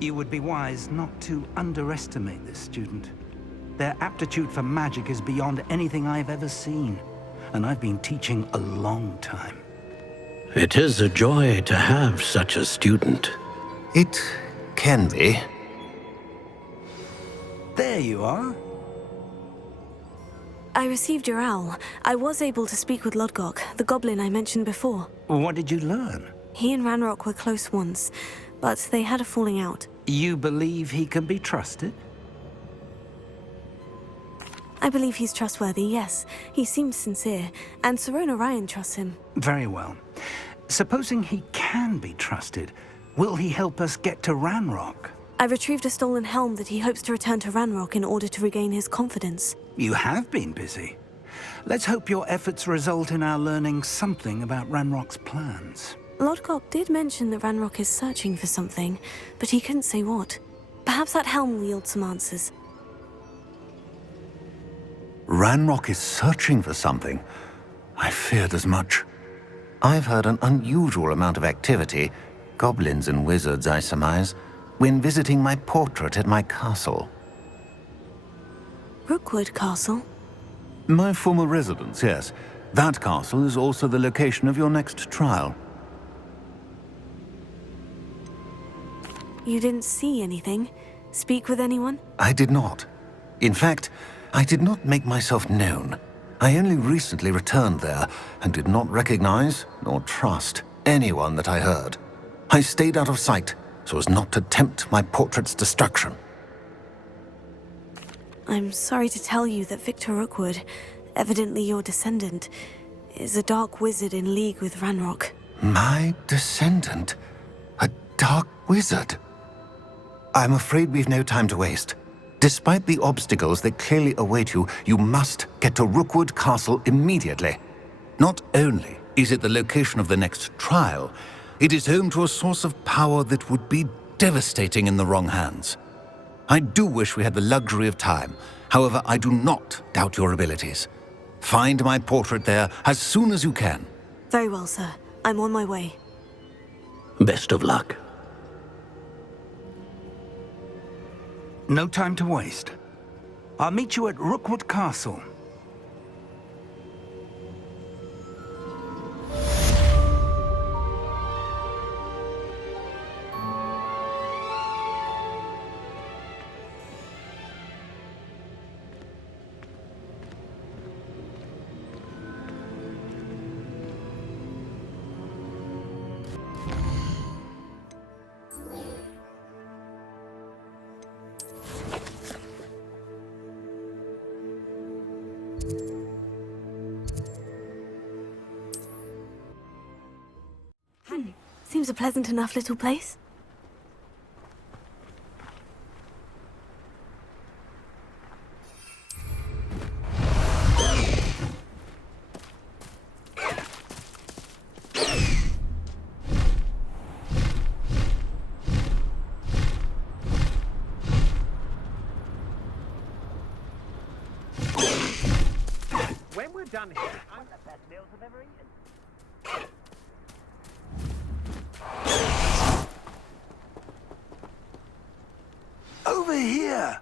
You would be wise not to underestimate this student. Their aptitude for magic is beyond anything I've ever seen, and I've been teaching a long time. It is a joy to have such a student. It can be. There you are. I received your owl. I was able to speak with Lodgok, the goblin I mentioned before. What did you learn? He and Ranrock were close once, but they had a falling out. You believe he can be trusted? I believe he's trustworthy, yes. He seems sincere, and Serona Ryan trusts him. Very well. Supposing he can be trusted, will he help us get to Ranrock? I retrieved a stolen helm that he hopes to return to Ranrock in order to regain his confidence. You have been busy. Let's hope your efforts result in our learning something about Ranrock's plans. Lodgok did mention that Ranrock is searching for something, but he couldn't say what. Perhaps that helm will yield some answers. Ranrock is searching for something. I feared as much. I've heard an unusual amount of activity, goblins and wizards, I surmise, when visiting my portrait at my castle. Rookwood Castle? My former residence, yes. That castle is also the location of your next trial. You didn't see anything? Speak with anyone? I did not. In fact, I did not make myself known. I only recently returned there and did not recognize nor trust anyone that I heard. I stayed out of sight so as not to tempt my portrait's destruction. I'm sorry to tell you that Victor Rookwood, evidently your descendant, is a dark wizard in league with Ranrock. My descendant? A dark wizard? I'm afraid we've no time to waste. Despite the obstacles that clearly await you, you must get to Rookwood Castle immediately. Not only is it the location of the next trial, it is home to a source of power that would be devastating in the wrong hands. I do wish we had the luxury of time. However, I do not doubt your abilities. Find my portrait there as soon as you can. Very well, sir. I'm on my way. Best of luck. No time to waste. I'll meet you at Rookwood Castle. Seems a pleasant enough little place. When we're done here, I'm the best meals I've ever eaten. Over here!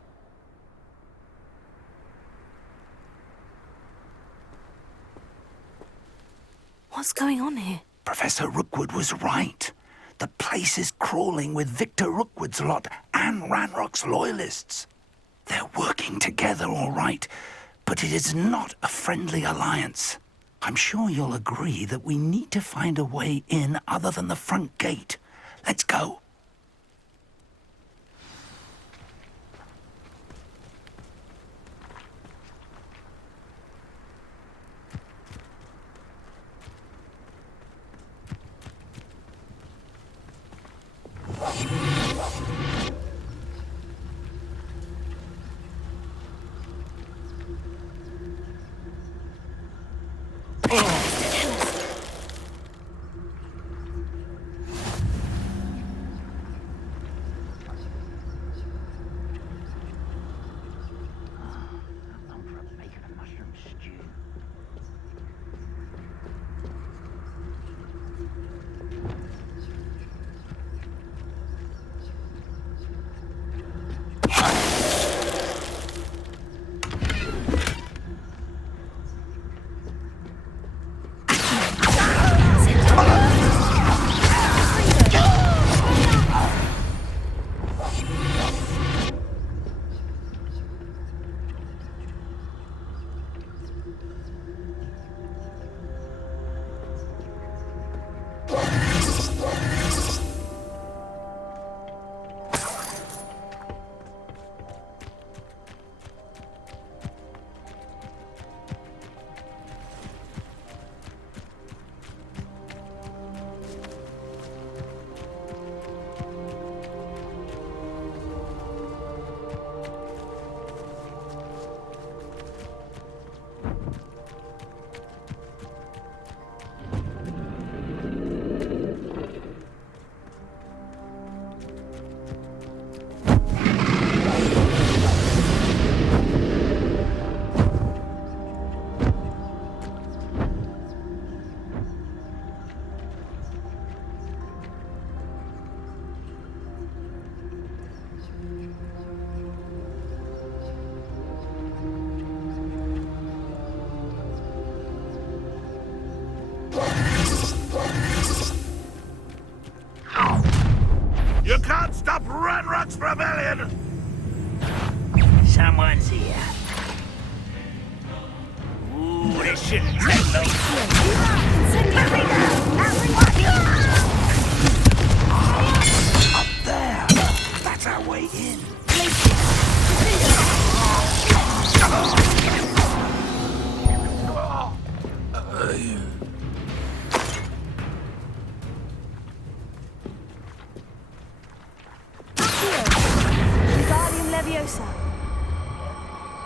What's going on here? Professor Rookwood was right. The place is crawling with Victor Rookwood's lot and Ranrock's loyalists. They're working together, all right, but it is not a friendly alliance. I'm sure you'll agree that we need to find a way in other than the front gate. Let's go. rebellion! Someone's here. Ooh, this shouldn't take long. Up there! That's our way in. Wingardium Leviosa.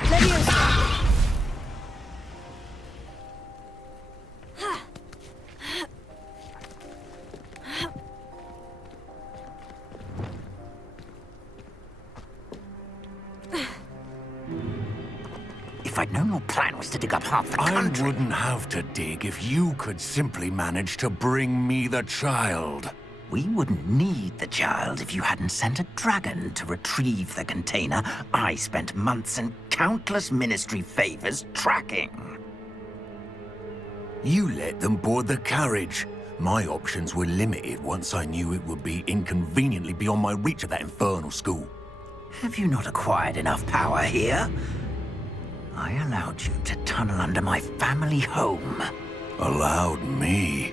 Leviosa. If I'd known your plan was to dig up half the country... I wouldn't have to dig if you could simply manage to bring me the child. We wouldn't need the child if you hadn't sent a dragon to retrieve the container I spent months and countless ministry favors tracking. You let them board the carriage. My options were limited once I knew it would be inconveniently beyond my reach at that infernal school. Have you not acquired enough power here? I allowed you to tunnel under my family home. Allowed me?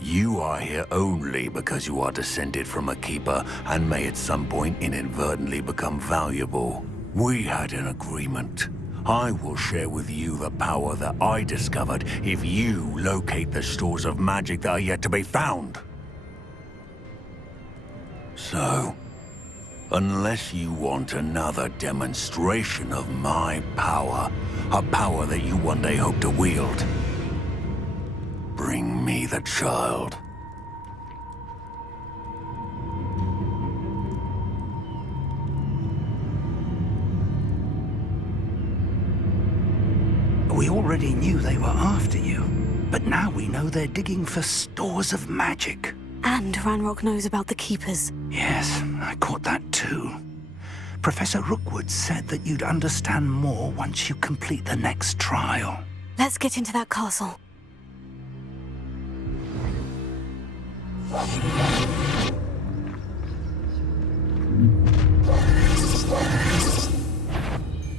You are here only because you are descended from a keeper and may at some point inadvertently become valuable. We had an agreement. I will share with you the power that I discovered if you locate the stores of magic that are yet to be found. So, unless you want another demonstration of my power, a power that you one day hope to wield, bring me the child. We already knew they were after you, but now we know they're digging for stores of magic. And Ranrock knows about the Keepers. Yes, I caught that too. Professor Rookwood said that you'd understand more once you complete the next trial. Let's get into that castle.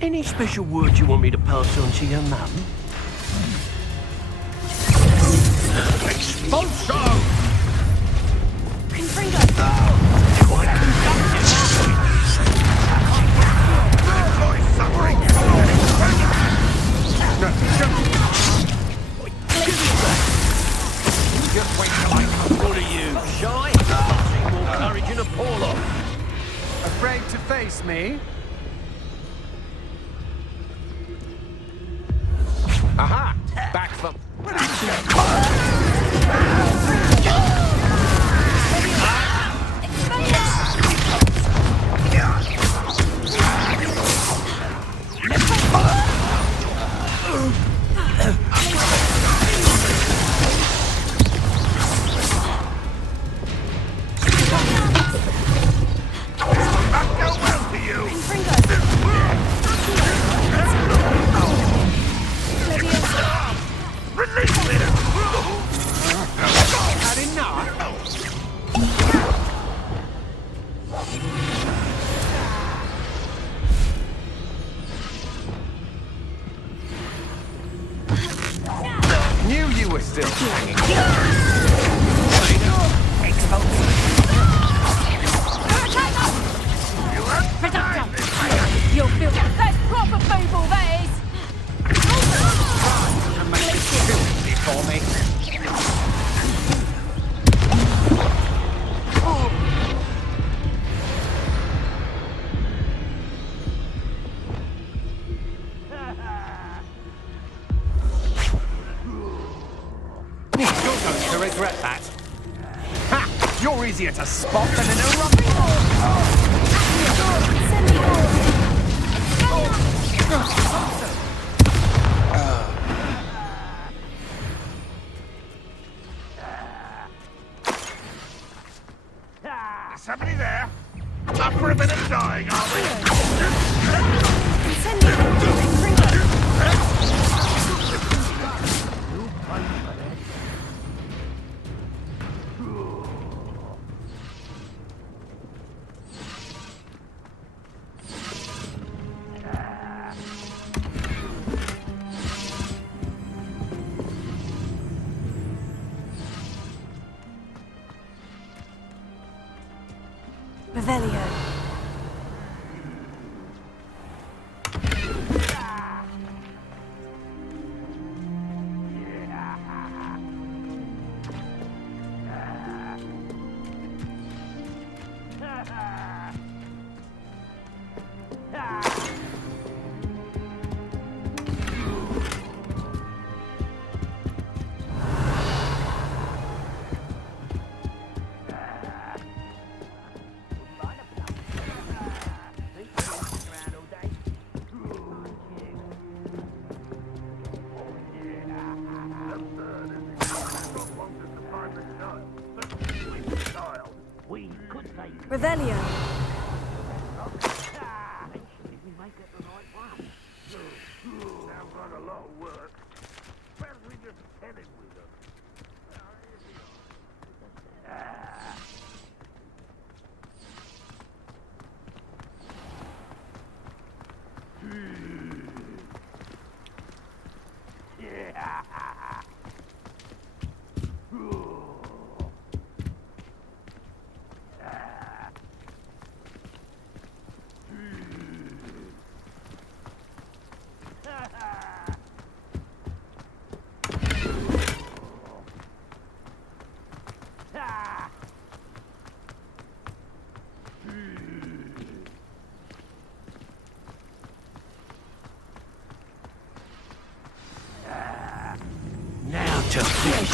Any special words you want me to pass on to your mum? Expulso! Just wait till I come. What are you, shy? See more courage in a paw. Afraid to face me? Aha! Back from... Knew you were still hanging. You'll feel that's proper people, that is! For me. You're going to regret that. Ha! You're easier to spot than an eruption. Somebody there? Up for a bit of dying, are we? Revelio. Revelio. Now to finish.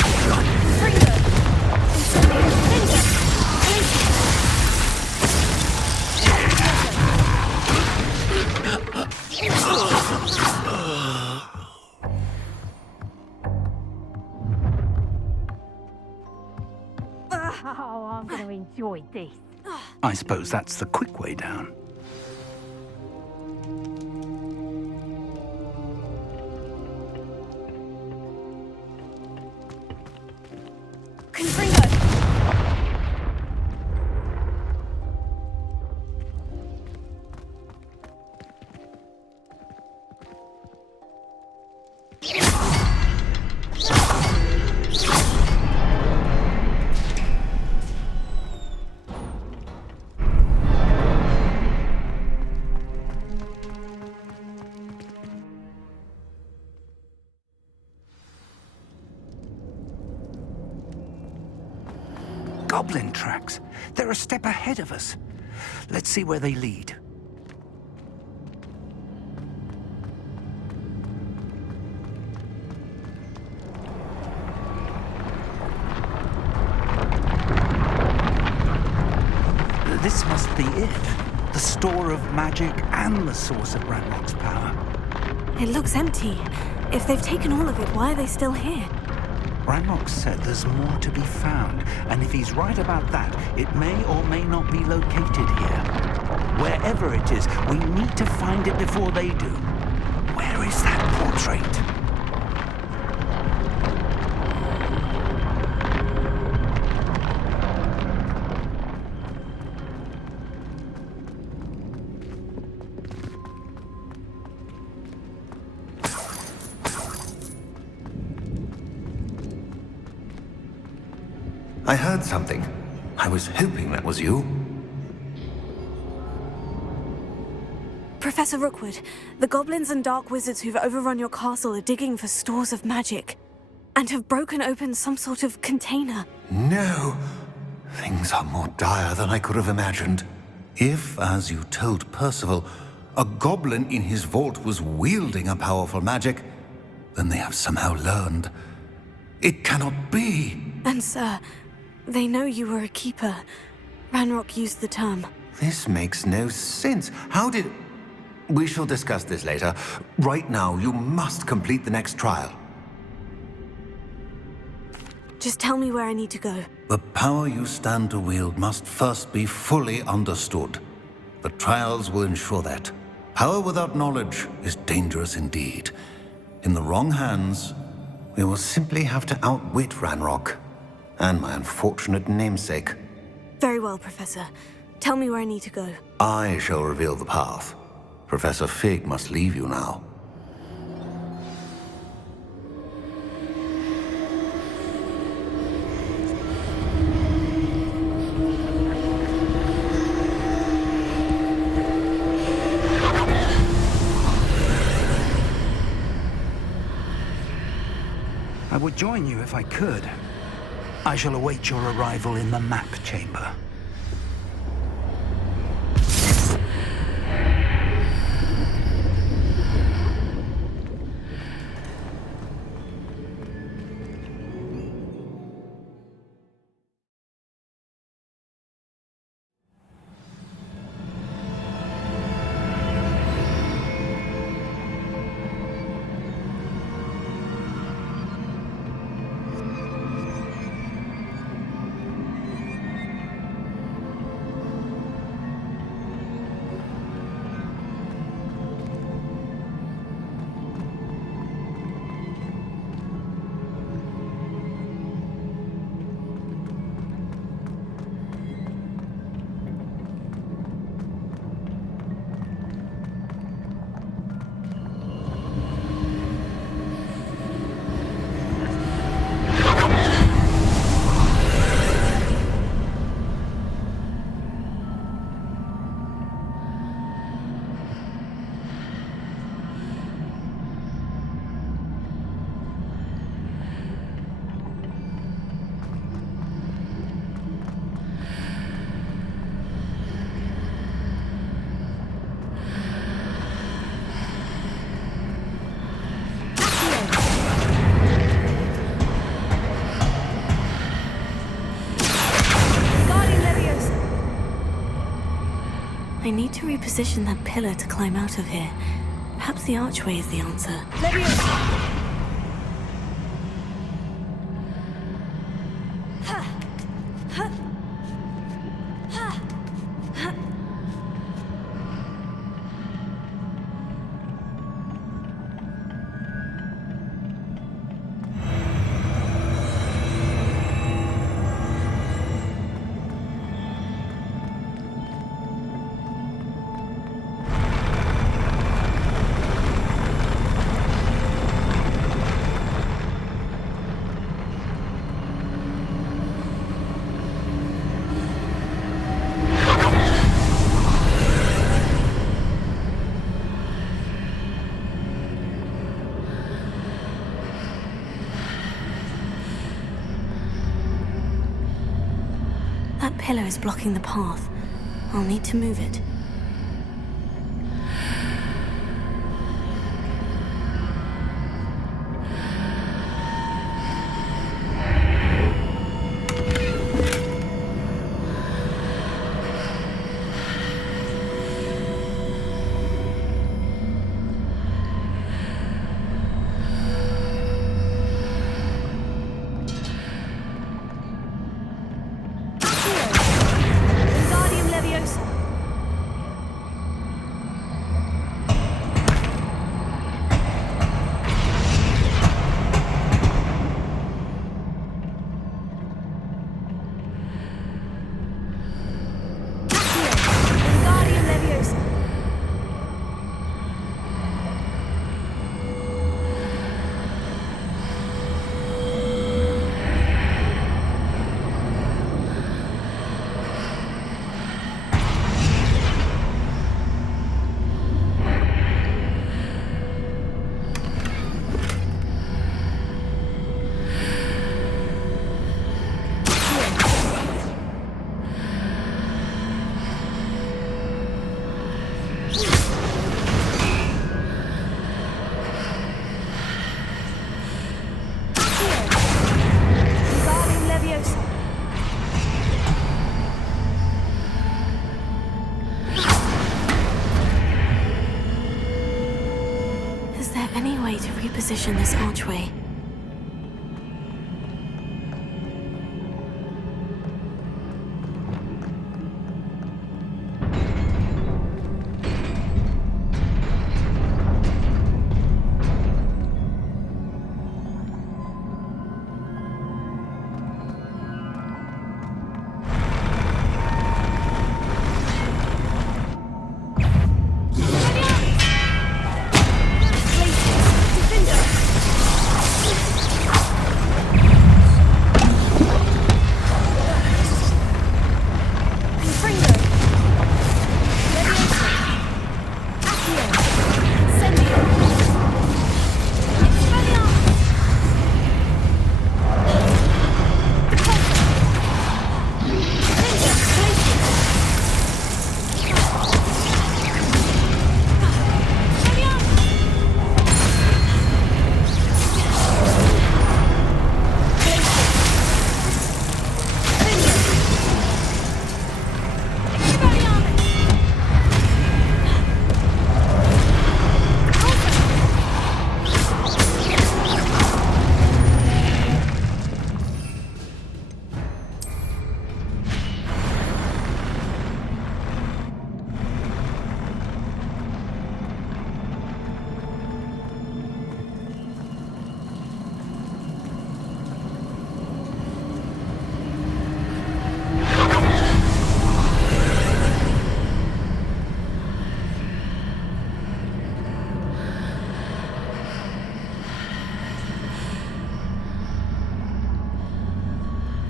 Oh, I'm going to enjoy this. I suppose that's the quick way down. Confringo. Goblin tracks. They're a step ahead of us. Let's see where they lead. This must be it. The store of magic and the source of Ranrock's power. It looks empty. If they've taken all of it, why are they still here? Ranrock said there's more to be found, and if he's right about that, it may or may not be located here. Wherever it is, we need to find it before they do. Where is that portrait? I heard something. I was hoping that was you. Professor Rookwood, the goblins and dark wizards who've overrun your castle are digging for stores of magic and have broken open some sort of container. No. Things are more dire than I could have imagined. If, as you told Percival, a goblin in his vault was wielding a powerful magic, then they have somehow learned. It cannot be. And sir, they know you were a keeper. Ranrock used the term. This makes no sense. How did... We shall discuss this later. Right now, you must complete the next trial. Just tell me where I need to go. The power you stand to wield must first be fully understood. The trials will ensure that. Power without knowledge is dangerous indeed. In the wrong hands, we will simply have to outwit Ranrock and my unfortunate namesake. Very well, Professor. Tell me where I need to go. I shall reveal the path. Professor Fig must leave you now. would join you if I could. I shall await your arrival in the map chamber. I need to reposition that pillar to climb out of here. Perhaps the archway is the answer. That pillar is blocking the path. I'll need to move it. Any way to reposition this archway?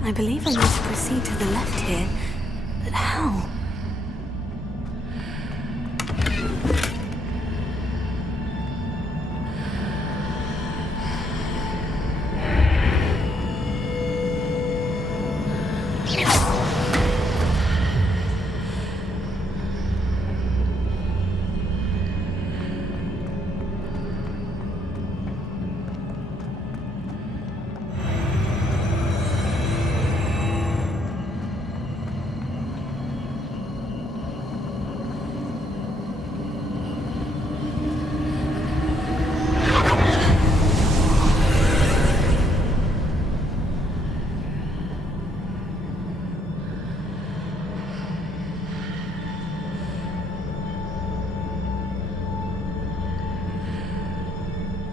I believe I need to proceed to the left here, but how?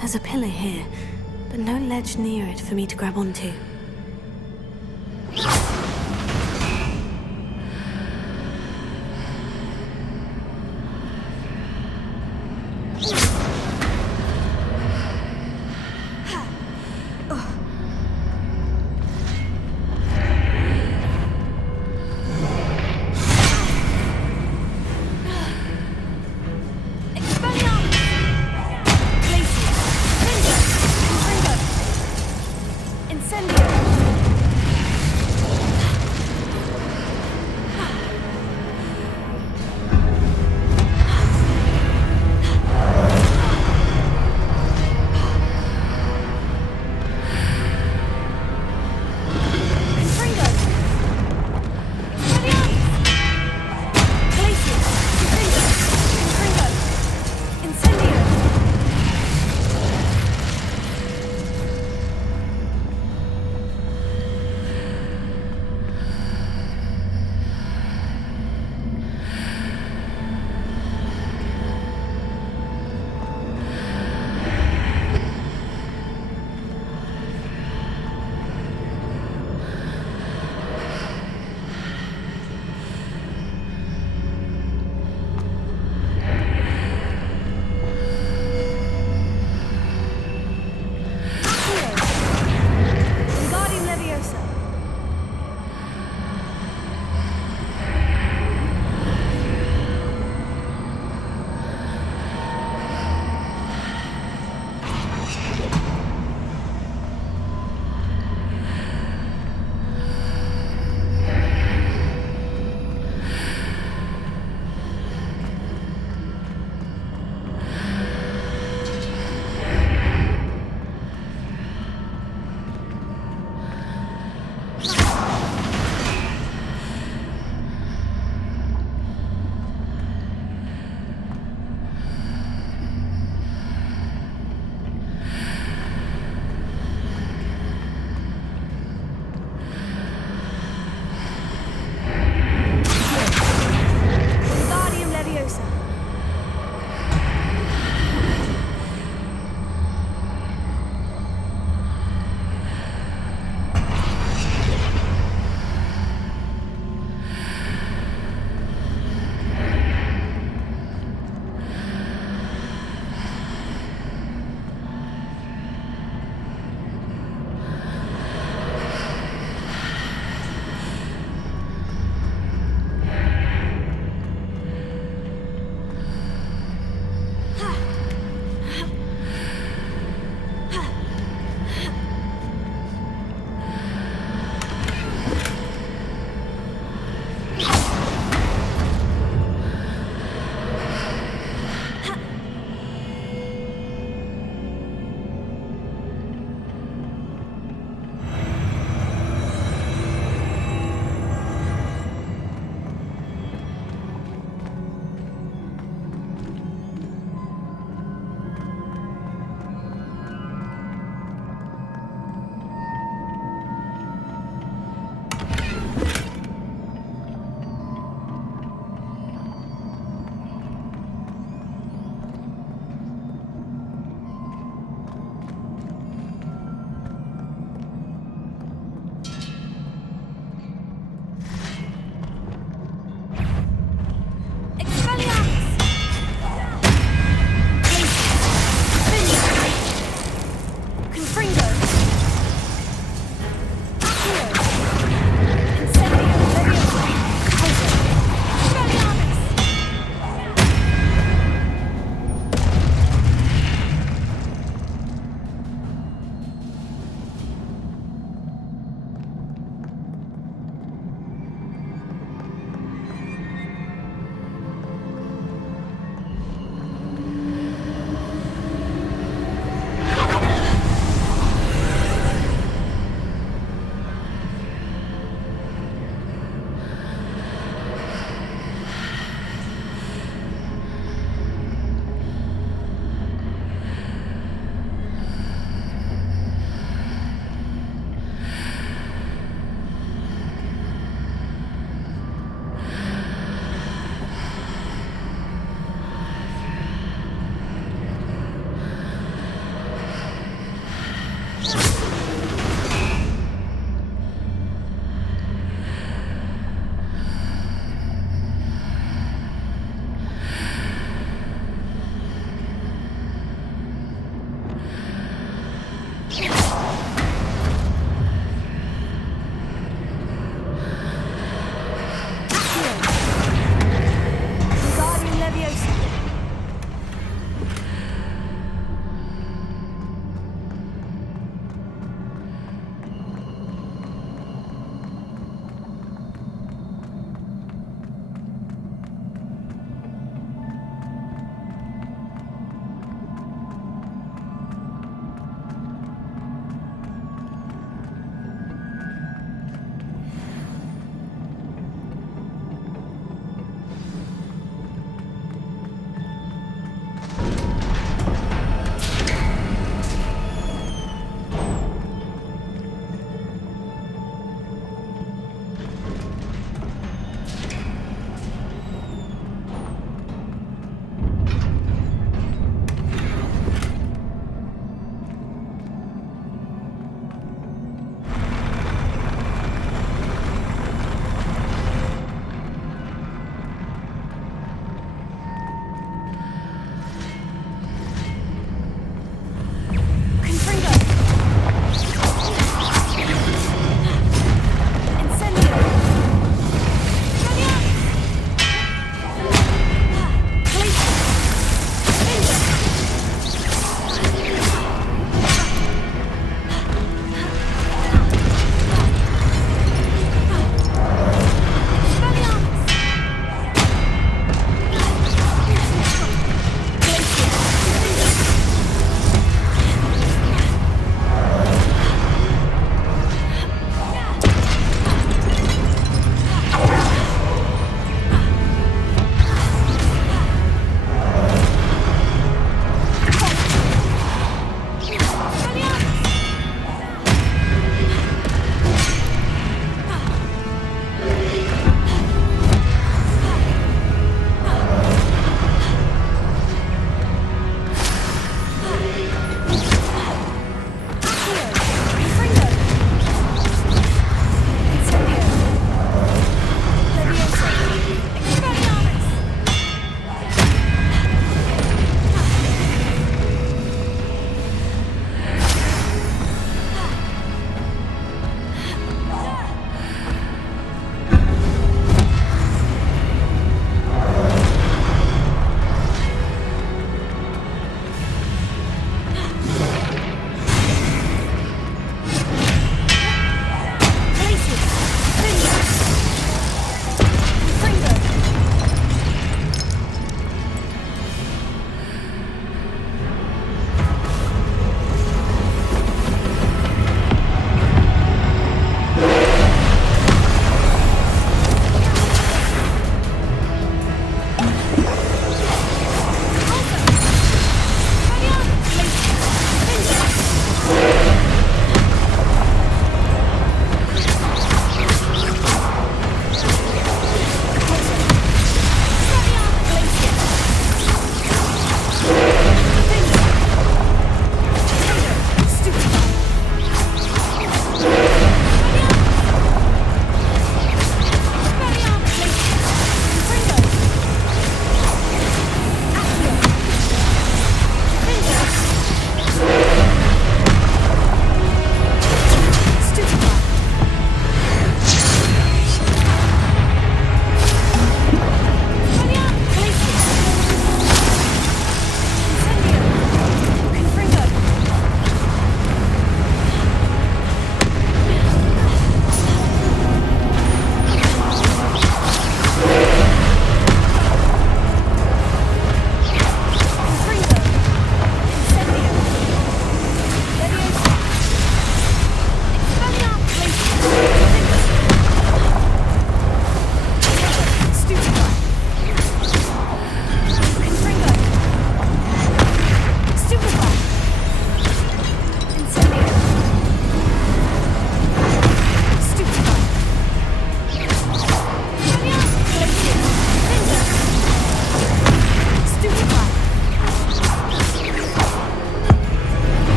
There's a pillar here, but no ledge near it for me to grab onto.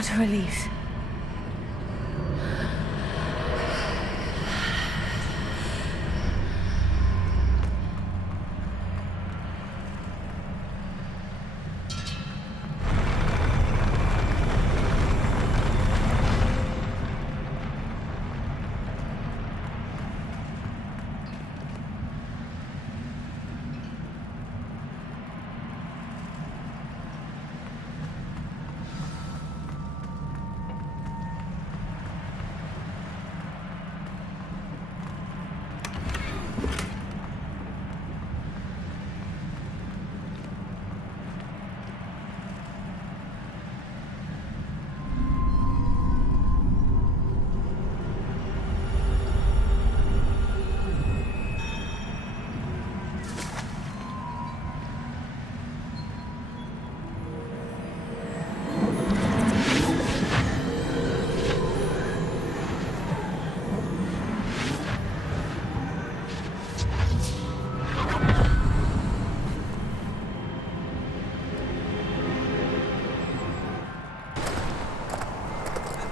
What a relief.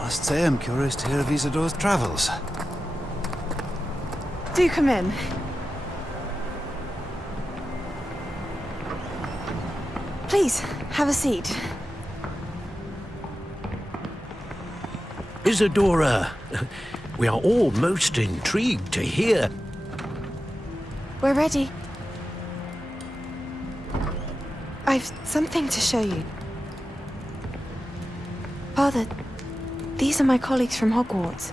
I must say I'm curious to hear of Isidore's travels. Do come in. Please, have a seat. Isidora, we are all most intrigued to hear. We're ready. I've something to show you. Father, these are my colleagues from Hogwarts.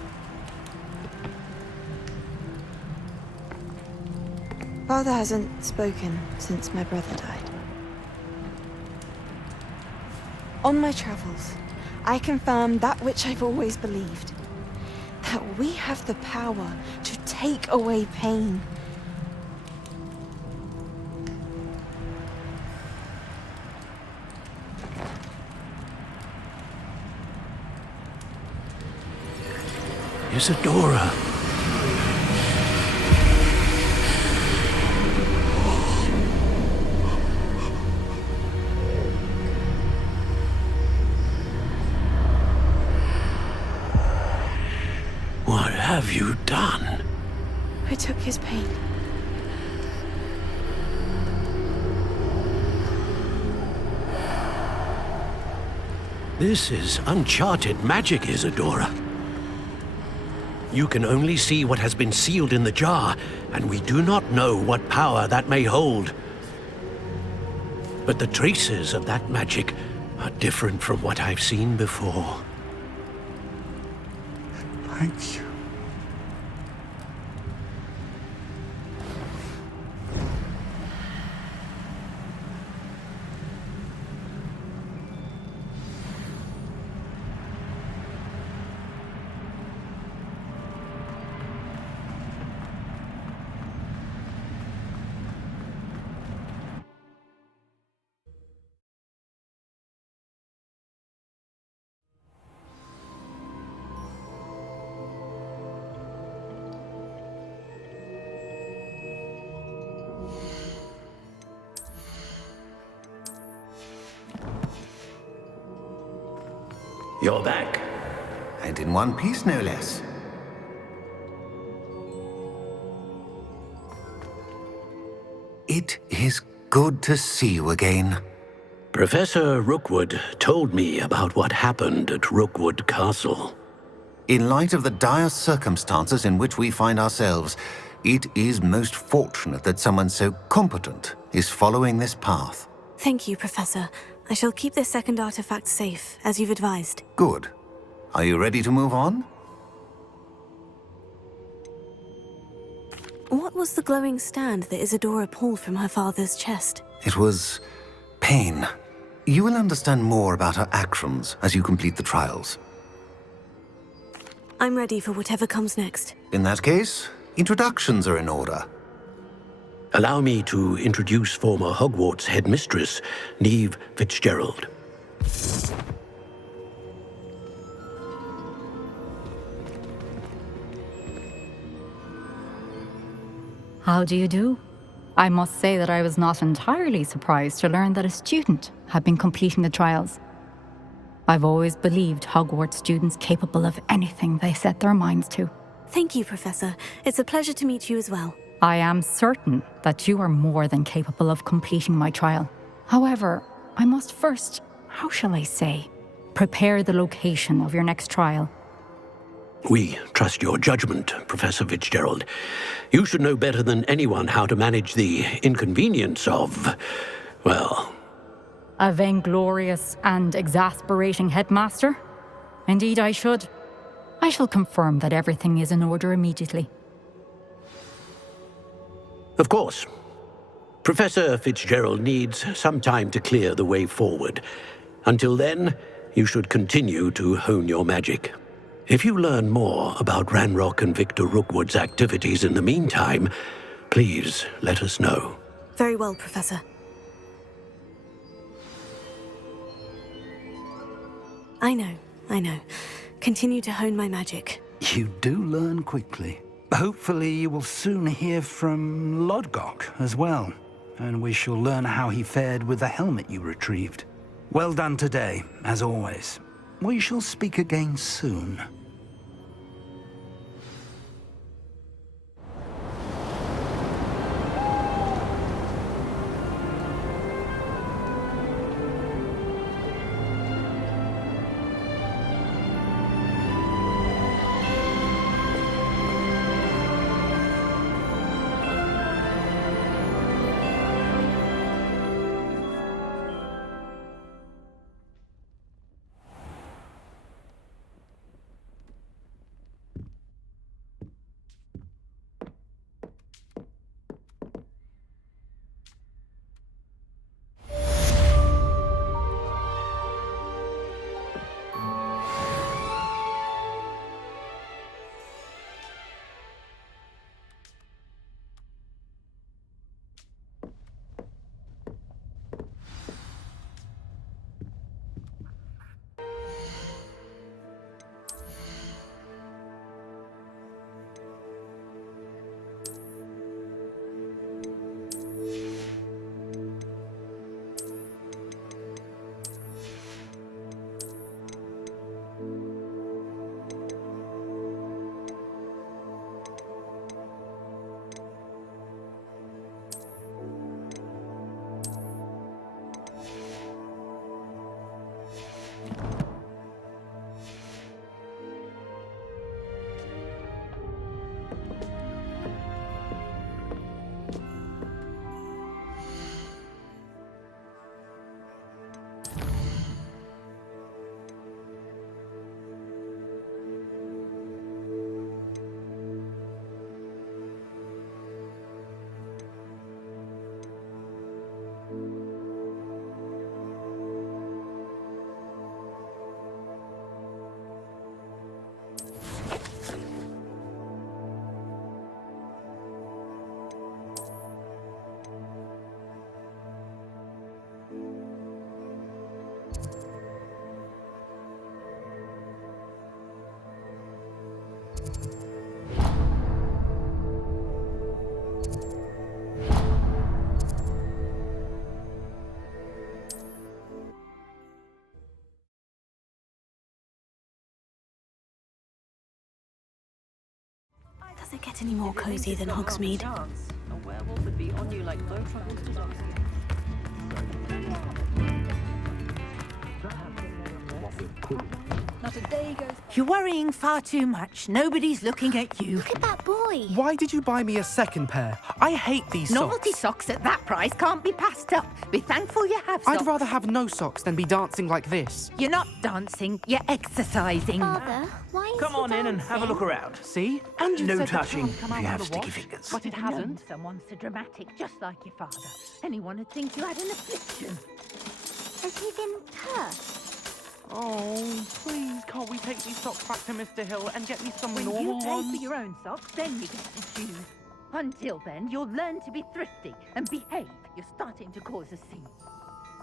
Father hasn't spoken since my brother died. On my travels, I confirmed that which I've always believed. That we have the power to take away pain. Isidora. What have you done? I took his pain. This is uncharted magic, Isidora. You can only see what has been sealed in the jar, and we do not know what power that may hold. But the traces of that magic are different from what I've seen before. Thank you. You're back. And in one piece, no less. It is good to see you again. Professor Rookwood told me about what happened at Rookwood Castle. In light of the dire circumstances in which we find ourselves, it is most fortunate that someone so competent is following this path. Thank you, Professor. I shall keep this second artifact safe, as you've advised. Good. Are you ready to move on? What was the glowing stand that Isidora pulled from her father's chest? It was pain. You will understand more about her actions as you complete the trials. I'm ready for whatever comes next. In that case, introductions are in order. Allow me to introduce former Hogwarts headmistress, Neve Fitzgerald. How do you do? I must say that I was not entirely surprised to learn that a student had been completing the trials. I've always believed Hogwarts students capable of anything they set their minds to. Thank you, Professor. It's a pleasure to meet you as well. I am certain that you are more than capable of completing my trial. However, I must first, how shall I say, prepare the location of your next trial. We trust your judgment, Professor Fitzgerald. You should know better than anyone how to manage the inconvenience of, well... A vainglorious and exasperating headmaster? Indeed I should. I shall confirm that everything is in order immediately. Of course. Professor Fitzgerald needs some time to clear the way forward. Until then, you should continue to hone your magic. If you learn more about Ranrock and Victor Rookwood's activities in the meantime, please let us know. Very well, Professor. I know. Continue to hone my magic. You do learn quickly. Hopefully you will soon hear from Lodgok as well, and we shall learn how he fared with the helmet you retrieved. Well done today, as always. We shall speak again soon. Does it get any more cozy than Hogsmeade? A werewolf would be on you like no troubles to dogs. Not a day goes. You're worrying far too much. Nobody's looking at you. Look at that boy. Why did you buy me a second pair? I hate these Novelty socks. socks at that price can't be passed up. Be thankful you have socks. I'd rather have no socks than be dancing like this. You're not dancing, you're exercising. Father, why is Come on in and have a look around. See? And you No said touching the if you have sticky fingers. But it hasn't. Someone so dramatic, just like your father. Anyone would think you had an affliction. Has he been cursed? Oh, please, can't we take these socks back to Mr. Hill and get me some When normal you pay ones? for your own socks, then you get to choose. Until then, you'll learn to be thrifty and behave. You're starting to cause a scene.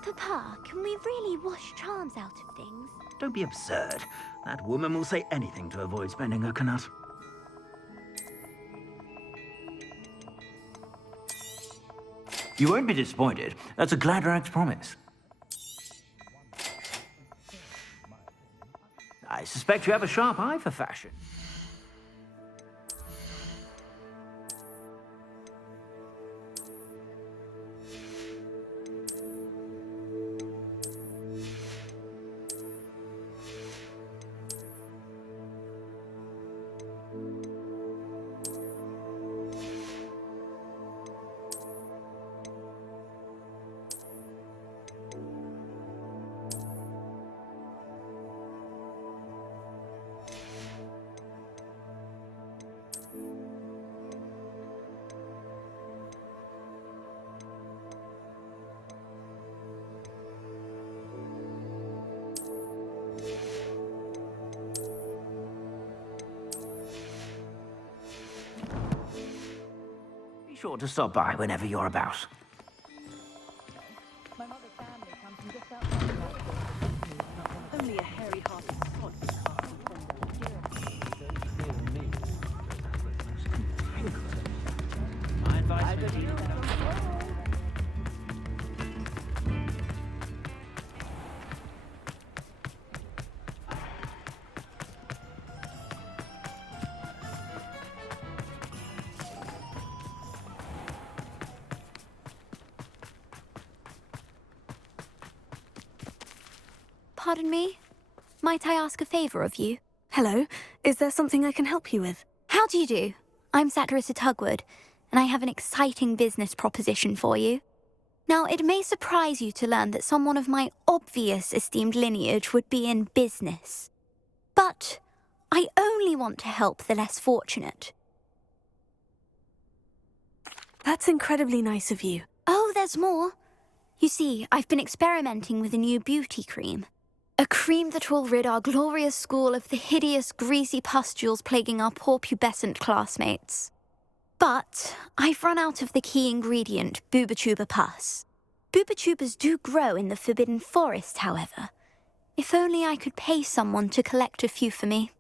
Papa, can we really wash charms out of things? Don't be absurd. That woman will say anything to avoid spending her knut. You won't be disappointed. That's a Gladrax promise. I suspect you have a sharp eye for fashion. Be sure to stop by whenever you're about. My mother's family comes from just outside. Only a hairy-hearted sod can cast My advice would be Pardon me? Might I ask a favor of you? Hello, is there something I can help you with? How do you do? I'm Saccharissa Tugwood, and I have an exciting business proposition for you. Now, it may surprise you to learn that someone of my obvious esteemed lineage would be in business. But I only want to help the less fortunate. That's incredibly nice of you. Oh, there's more. You see, I've been experimenting with a new beauty cream. A cream that will rid our glorious school of the hideous, greasy pustules plaguing our poor pubescent classmates. But I've run out of the key ingredient, boobotuber pus. Boobotubers do grow in the Forbidden Forest, however. If only I could pay someone to collect a few for me.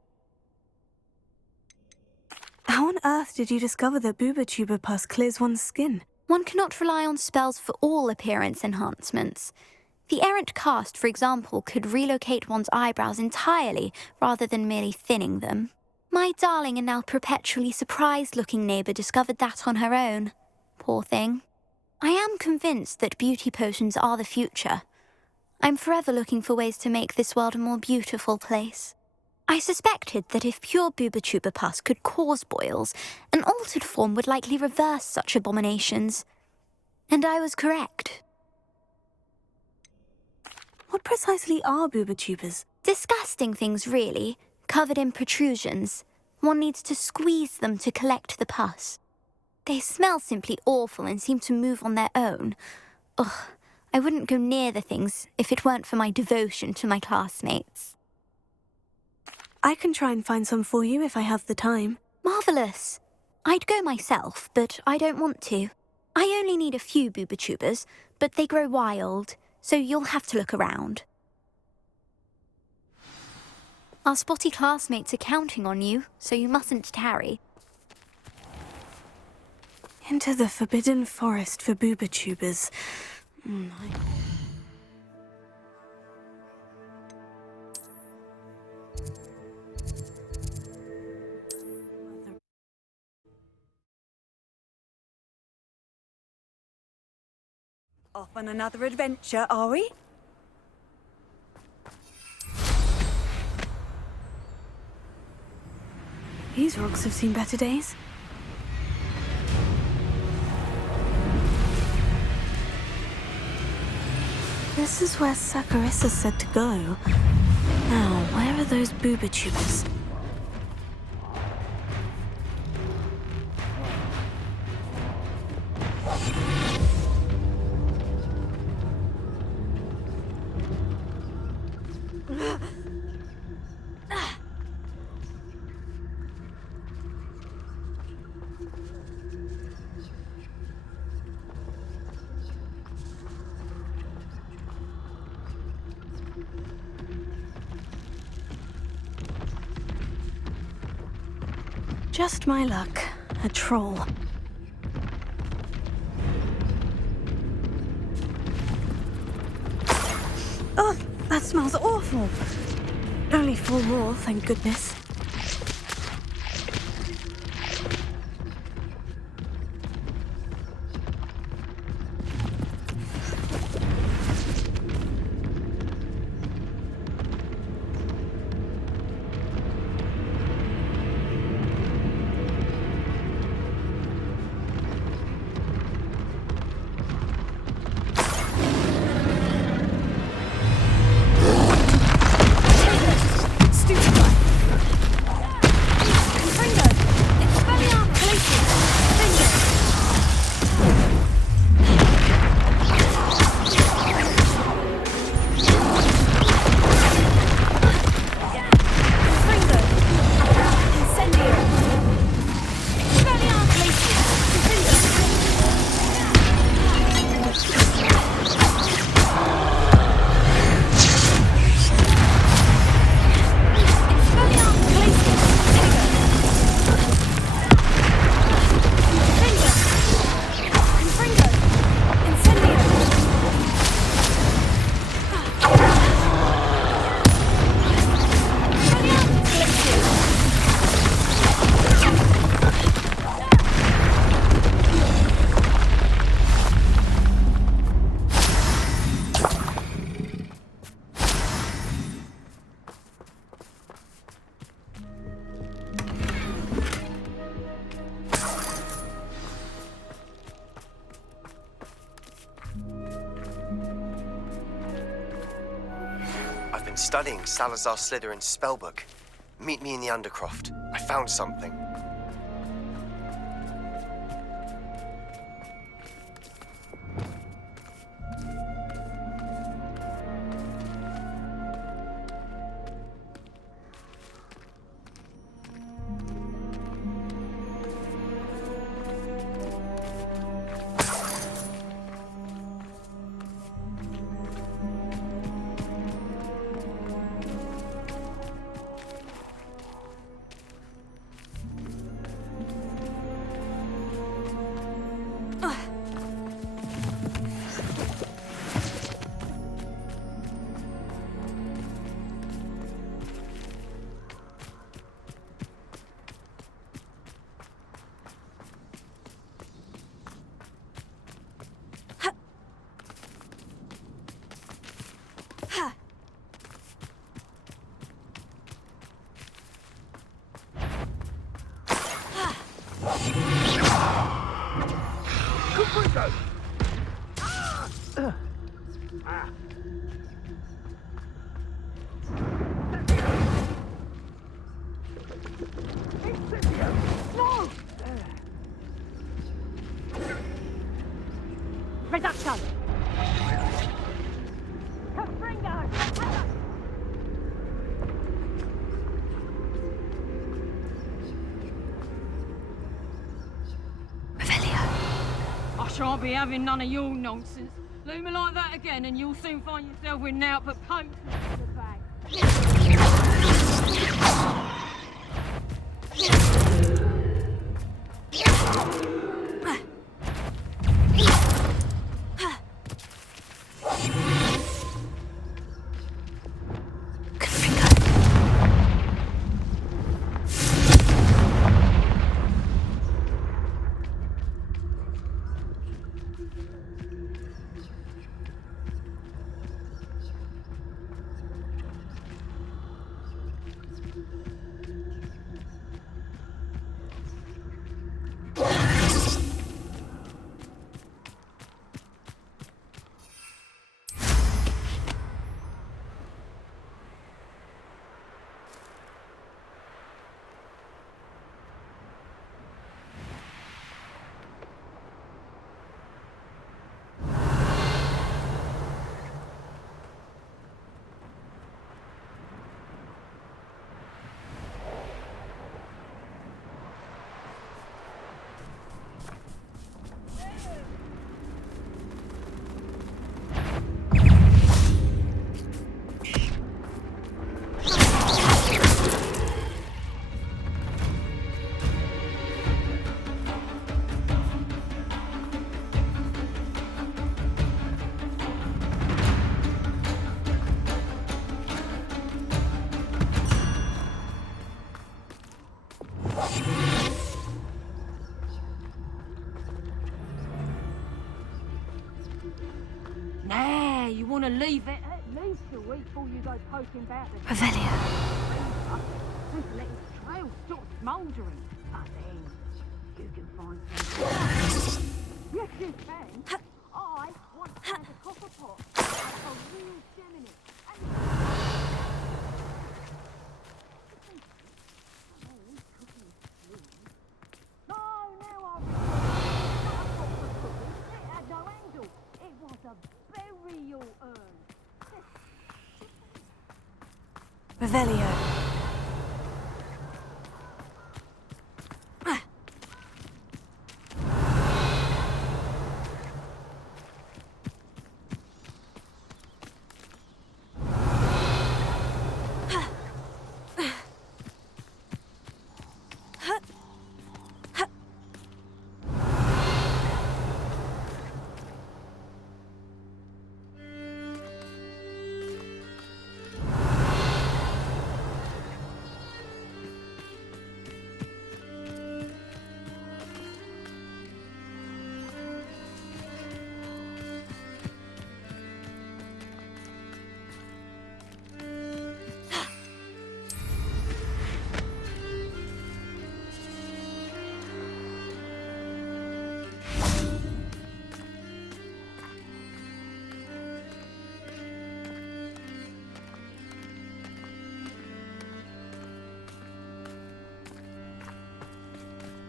How on earth did you discover that boobotuber pus clears one's skin? One cannot rely on spells for all appearance enhancements. The errant cast, for example, could relocate one's eyebrows entirely rather than merely thinning them. My darling and now perpetually surprised-looking neighbour discovered that on her own. Poor thing. I am convinced that beauty potions are the future. I'm forever looking for ways to make this world a more beautiful place. I suspected that if pure boobotuber pus could cause boils, an altered form would likely reverse such abominations. And I was correct. What precisely are boobotubers? Disgusting things, really, covered in protrusions. One needs to squeeze them to collect the pus. They smell simply awful and seem to move on their own. Ugh, I wouldn't go near the things if it weren't for my devotion to my classmates. I can try and find some for you if I have the time. Marvellous. I'd go myself, but I don't want to. I only need a few boobotubers, but they grow wild, so you'll have to look around. Our spotty classmates are counting on you, so you mustn't tarry. Into the Forbidden Forest for boobotubers. Off on another adventure, are we? These rocks have seen better days. This is where Saccharissa said to go. Now, where are those boobotubers? Just my luck. A troll. Oh, that smells awful. Only 4 more, thank goodness. I've been studying Salazar Slytherin's spellbook. Meet me in the Undercroft. I found something. Reduction! I shan't be having none of your nonsense. Leave me like that again and you'll soon find yourself with naught but potent in the bag. Nah, you want to leave it at least a week before you go poking about the... Revelio. Just let its trail stop smouldering. But then, you can find some... Yes, you can. I once found a copper pot. A real gem in it. No, now I remember. It had no handle. It was a burial urn. Revelio.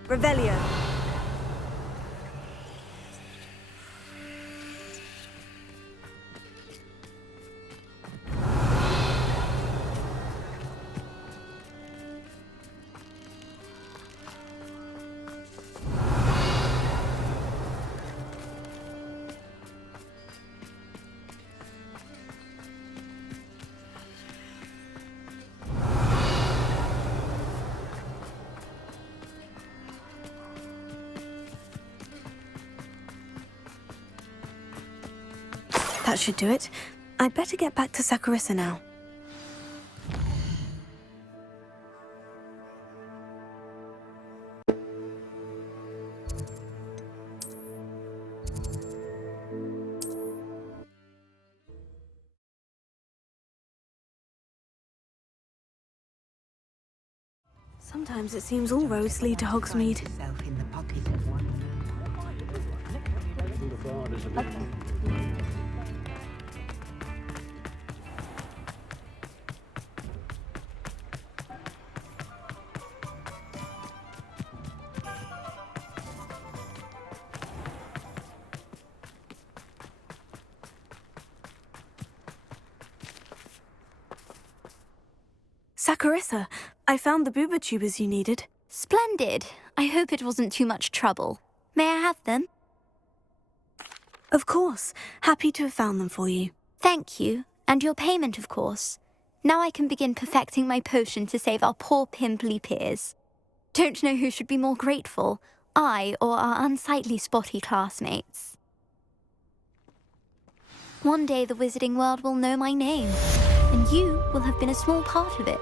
Revelio. That should do it. I'd better get back to Saccharissa now. Sometimes it seems all roads lead to Hogsmeade. Saccharissa, I found the booba tubers you needed. Splendid. I hope it wasn't too much trouble. May I have them? Of course. Happy to have found them for you. Thank you. And your payment, of course. Now I can begin perfecting my potion to save our poor pimply peers. Don't know who should be more grateful, I or our unsightly spotty classmates. One day the wizarding world will know my name, and you will have been a small part of it.